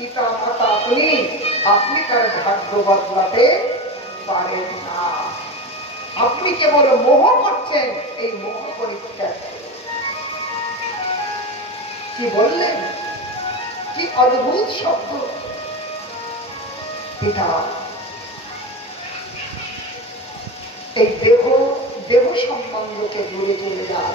পিতা মাতা আপনি আপনি তার ভাগ্য বদলাতে পারেন না। আপনি কেবল মোহ করছেন, এই মোহ পরিত্যাগ কি বললেন? কি অদ্ভুত শব্দ? পিতা, এই দেহ দেহ সম্বন্ধকে দূরে চলে যায়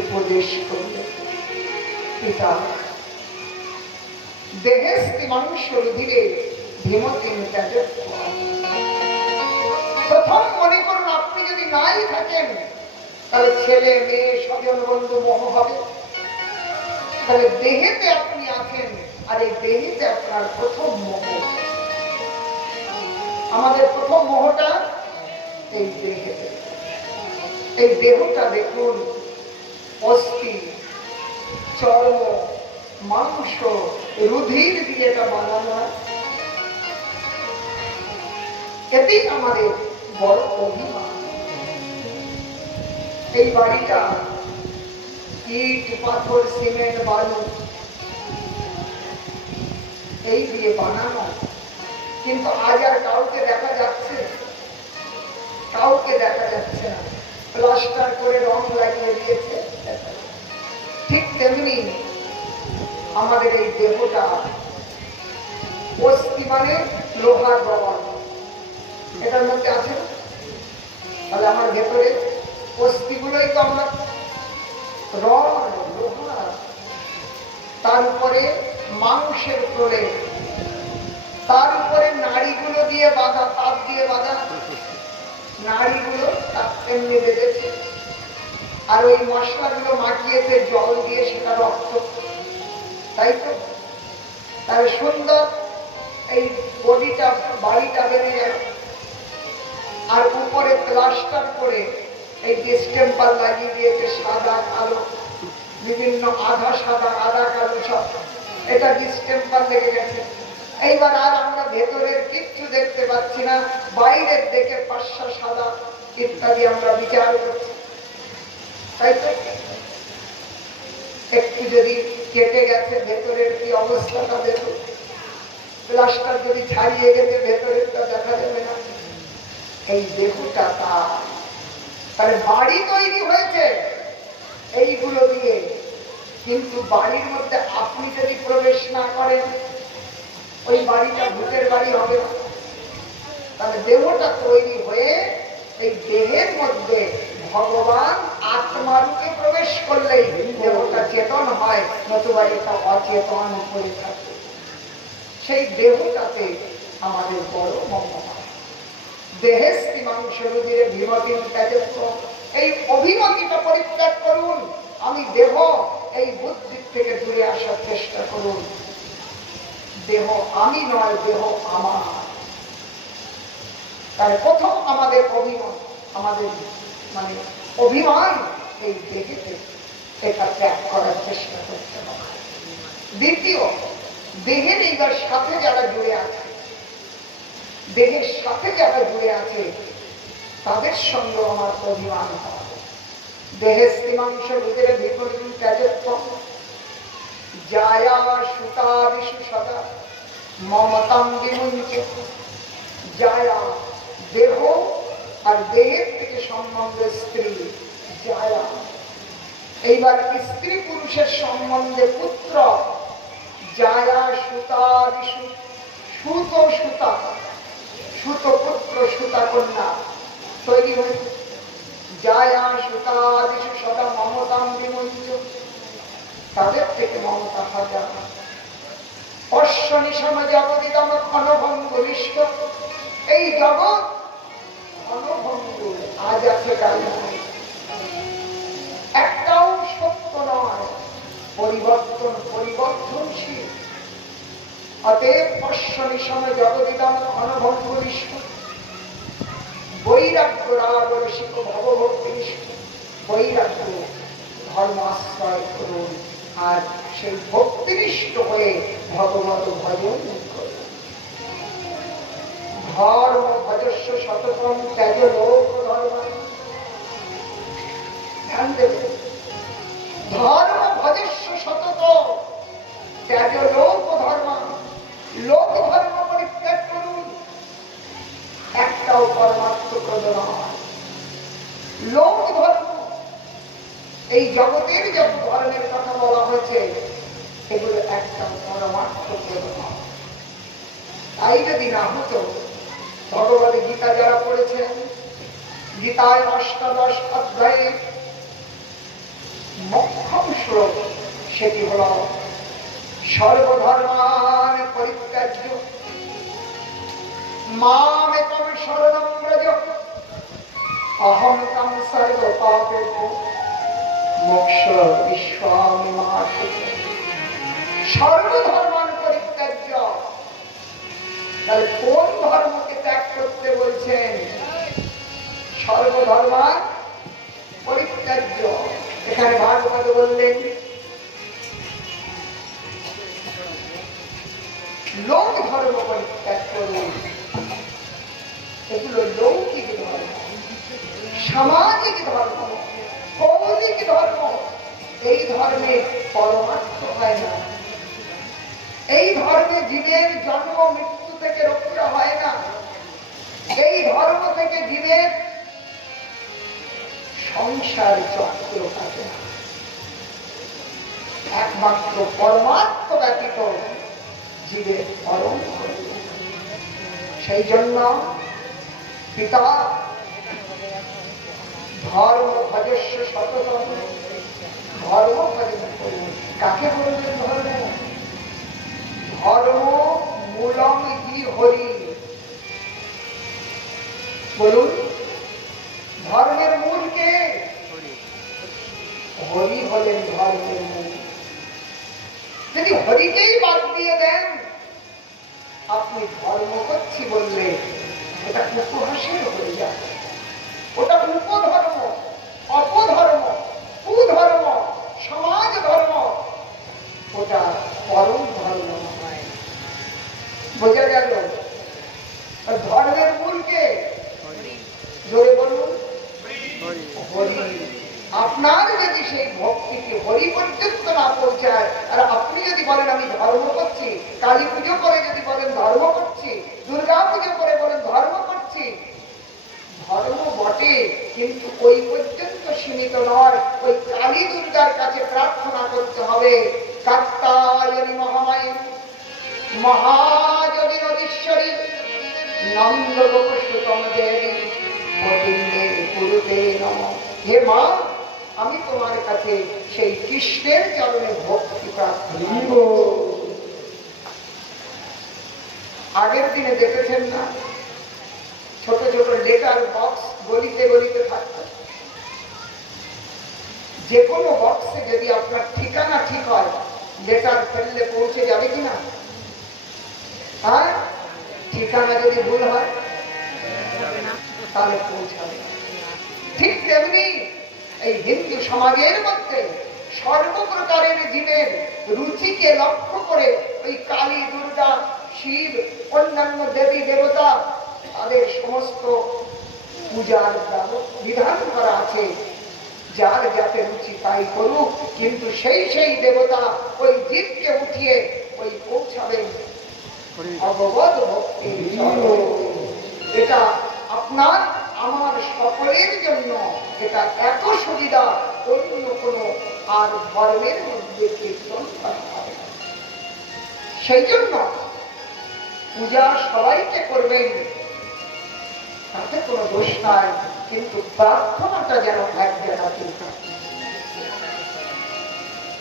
উপদেশ করল পিতা, দেহেস্তি মানুষ রুধিরে ভীমতি প্রথম মনে করুন, আপনি যদি নাই থাকেন, তাহলে ছেলে, মেয়ে, স্বজন, বন্ধু, মোহ হবে। তাহলে দেহেতে আপনি আছেন, আর এই দেহেতে আপনার প্রথম মোহ। আমাদের প্রথম মোহটা এই দেহেতে। এই দেহটা দেখুন অস্থি চর্ম, মাংস, রুধির দিয়ে এটা বানানো এতেই আমাদের বড় অভিমান। এই বাড়িটা ইট, পাথর, সিমেন্ট, বালু, এই দিয়ে বানানো। কিন্তু আজ আর কাউকে দেখা যাচ্ছে, কাউকে দেখা যাচ্ছে না। প্লাস্টার করে রং লাগিয়ে দিয়েছে। ঠিক তেমনি আমাদের এই দেহটা অস্থি মানে লোহার রড এটার মধ্যে আছে তাহলে আমার ভেতরে অস্থিগুলোই তো আমরা রড, লোহা তার মাংসের প্রলেপ তার উপরে নাড়িগুলো দিয়ে বাঁধা, তাপ দিয়ে বাঁধা, নাড়িগুলো তার এমনি বেঁধেছে। আর ওই মশলাগুলো মাখিয়েছে, জল দিয়ে সেটা রক্ত তাই তো? তার সুন্দর এই বডিটা, বাড়িটা বেড়ে গেল। আর উপরে প্লাস্টার করে এই ডিস্টেম্পার লাগিয়ে দিয়েছে সাদা, কালো, বিভিন্ন আধা সাদা, আধা কালো সব। এটা ডিস্টেম্পার লেগে গেছে। এইবার আর আমরা ভেতরের কিচ্ছু দেখতে পাচ্ছি না, বাইরের দেখে পাশা সাদা ইত্যাদি আমরা বিচার করছি। একটু যদি কেটে গেছে, ভেতরের কি অবস্থাটা দেখুন প্লাস্টার যদি ছাড়িয়ে গেছে ভেতরেরটা দেখা যাবে না। এই দেহটা তা। তাহলে বাড়ি তৈরি হয়েছে। এইগুলো দিয়ে। কিন্তু বাড়ির মধ্যে আপনি যদি প্রবেশ না করেন, ওই বাড়িটা ভূতের বাড়ি হবে না। তাহলে দেহটা তৈরি হয়ে এই দেহের মধ্যে ভগবান আত্মারূপে প্রবেশ করলেই দেহটা চেতন হয়, নতুবা এটা অচেতন করে থাকে। সেই দেহটাতে আমাদের বড় মঙ্গল। বিমতিন এই অভিমতিটা পরিত্যাগ করুন। আমি দেহ, এই বুদ্ধির থেকে দূরে আসার চেষ্টা করুন। দেহ আমি নয়, দেহ আমার। তাই প্রথম আমাদের অভিমান আমাদের মানে অভিমান এই দেহেতে এটা ত্যাগ করার চেষ্টা করতে হবে। দ্বিতীয়, দেহের এইবার সাথে যারা জুড়ে আছে, দেহের সাথে যারা জুড়ে আছে, তাদের সঙ্গে আমার অভিমান হবে দেহে স্ত্রীমাংস ভিতরে বিপরীত ত্যাজত্ব। জায়া সুতা বিশু সদা মমতাম বিমুঞ্চ জায়া দেহ আর দেহের থেকে সম্বন্ধ স্ত্রী, জায়া। এইবার স্ত্রী পুরুষের সম্বন্ধে পুত্র, জায়া, সুতা সুত সুতা। সুত পুত্র, সুতা কন্যা। তৈরি হয়েছে। জায়া, সুতা দিশু সদা মমতাম বিমঞ্চ তাদের থেকে মমতা হাজার। অশ্বনি সমাজাবদিদম ক্ষণভঙ্গ লিষ্ট এই জগৎ একটাও সত্য নয়। পরিবর্তন পরিবর্তনশীল। অতএব পশ্যমি সময় বৈরাগ্য বৈরাগ্য ধর্ম আশ্রয় করুন। আর সেই ভক্তিনিষ্ঠ হয়ে ভগবত ভজন ধর্ম ভজস্ব শততম ত্যাজ লোক ধর্ম। ধ্যান দেবে। ধর্ম ভজস্ব শতত ত্যাজ লোক ধর্ম। লোক ধর্ম পরিত্যাগ করুন। একটাও পরমাত্ম নয় লোক ধর্ম, এই জগতের যত ধর্মের কথা বলা হয়েছে এগুলো একটা পরমাত্ম নয় তাই যদি না হতো ভগবত গীতা যারা পড়েছেন, গীতায় অষ্টাদশ অধ্যায়ে মক্ষম শ্লোক, সেটি হল সর্বধর্মান পরিত্যাজ্য। মামেকম শরণম ব্রজ, অহম সর্ব পাপেভ্য মোক্ষ বিশ্বামিমাশুচ সর্বধর্মান পরিত্যাজ্য। তাহলে কোন করতে বলছেন সর্বধর্মান পরিত্যাজ্য। এখানে ভাগবত বললেন, লোক ধর্ম পরিত্যাগ করুন। এগুলো লৌকিক ধর্ম, সামাজিক ধর্ম, কৌলিক ধর্ম। এই ধর্মে পরমার্থ হয় না। এই ধর্মে জীবের জন্ম, মৃত্যু থেকে রক্ষা হয় না। এই ধর্ম থেকে জীবের সংসার চক্র কাটে একমাত্র পরমাত্ম ব্যতীত জীবের পরম সেই জন্য পিতা ধর্ম ভজস্ব সততম। ধর্ম ভজন কাকে বলবেন ধর্ম? ধর্ম মূলম হি হরি। হরিকেই বাদ দিয়ে দেন। আপনি ধর্ম করছি বললে এটা উপহাসের হয়ে যাবে। ওটা উপধর্ম অপধর্ম কুধর্ম সমাজ ধর্ম ওটা পরম ধর্ম নয় বোঝা গেল আর ধর্মের মূলকে জোরে বলুন হরি আপনার যদি সেই ভক্তিকে হরি পর্যন্ত না পৌঁছায় আর আপনি যদি বলেন আমি ধর্ম করছি কালী পুজো করে যদি বলেন ধর্ম করছি দুর্গা পুজো করে বলেন ধর্ম করছি ধর্ম বটে কিন্তু ওই পর্যন্ত সীমিত নয়। ওই কালী দুর্গার কাছে প্রার্থনা করতে হবে। কাত্তায়নী মহামায়ী মহাযোগী নদীশ্বরী নন্দ গোপুষ্টতম দেবী পতিন্দে গুরুতে নম। হে মা আমি তোমার কাছে সেই কৃষ্ণের চরণে ভক্তি প্রার্থনা আগের দিনে দেখেছেন না? ছোট ছোট লেটার বক্স গলিতে গলিতে থাকত। যে কোনো বক্সে যদি আপনার ঠিকানা ঠিক হয় লেটার ফেললে পৌঁছে যাবে কিনা? হ্যাঁ ঠিকানা যদি ভুল হয়, তাহলে পৌঁছাবে ঠিক তেমনি এই হিন্দু সমাজের মধ্যে সর্বপ্রকারের জীবের রুচিকে লক্ষ্য করে ওই কালী, দুর্গা, শিব, অন্যান্য দেবী, দেবতা, তাদের সমস্ত পূজার বিধান করা আছে। যার যাতে রুচি তাই করুক, কিন্তু সেই সেই দেবতা ওই জীবকে উঠিয়ে ওই পৌঁছাবেন। ভগবত চরণে। এটা আপনার, আমার সকলের জন্য এটা এত সুবিধা, অন্য কোনো আর ধর্মের মধ্যে কীর্তন করা হয় সেই জন্য পূজা সবাইকে করবেন, তাতে কোনো দোষ নাই। কিন্তু প্রার্থনাটা যেন এক জায়গাতে থাকে।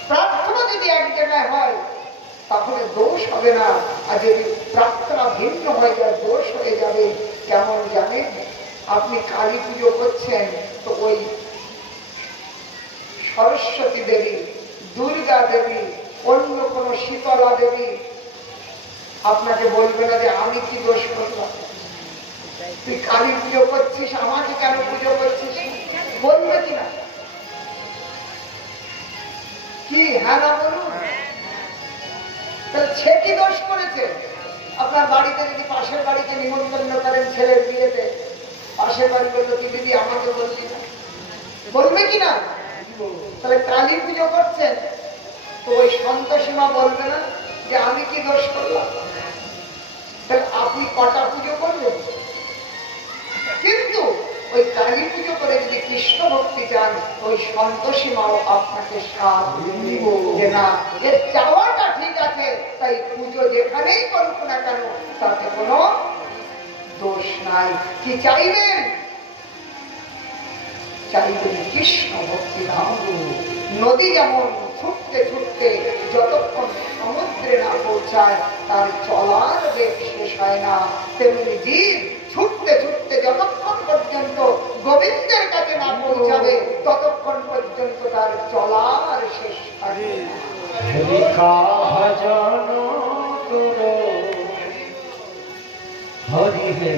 প্রার্থনা যদি এক জায়গায় হয়, তাহলে দোষ হবে না। আর যদি প্রার্থনা ভিন্ন হয়ে যায়, দোষ হয়ে যাবে। কেমন জানেন? আপনি কালী পুজো করছেন, তো ওই সরস্বতী দেবী, দুর্গা দেবী, অন্য কোন শীতলা দেবী, আপনাকে বলবে না যে আমি কি দোষ করলাম? তুই কালী পুজো করছিস, আমাকে কেন পুজো করছিস? বলবে কি না? কি হ্যাঁ না বলুন? সে কি দোষ করেছে? আপনার বাড়িতে যদি পাশের বাড়িতে নিমন্ত্রণ করেন ছেলের বিয়েতে, পাশের বাড়ি বলল, কি দিদি, আমাকে বললি না? বলবে কি তাহলে কালী পুজো করছেন? তো ওই সন্তোষীমা বলবে না যে, আমি কি দোষ করলাম? তাহলে আপনি কটা পুজো করবেন কিন্তু ওই কালী পুজো করে যদি কৃষ্ণ ভক্তি চান, ওই সন্তোষী মাও আপনাকে সাথ যে না এর চাওয়াটা ঠিক আছে, তাই পুজো যেখানেই করুক না কেন, তাতে কোনো দোষ নাই। কি চাইবেন? চাইবেন কৃষ্ণ ভক্তি ধাম নদী যেমন ছুটতে ছুটতে যতক্ষণ সমুদ্রে না পৌঁছায়, তার চলার বেগ শেষ হয় না, তেমনি জীব ছুটতে ছুটতে যতক্ষণ পর্যন্ত গোবিন্দের কাছে না পৌঁছাবে, ততক্ষণ পর্যন্ত তার চলার শেষ থাকে না। হরিকা ভজন করো হরি হে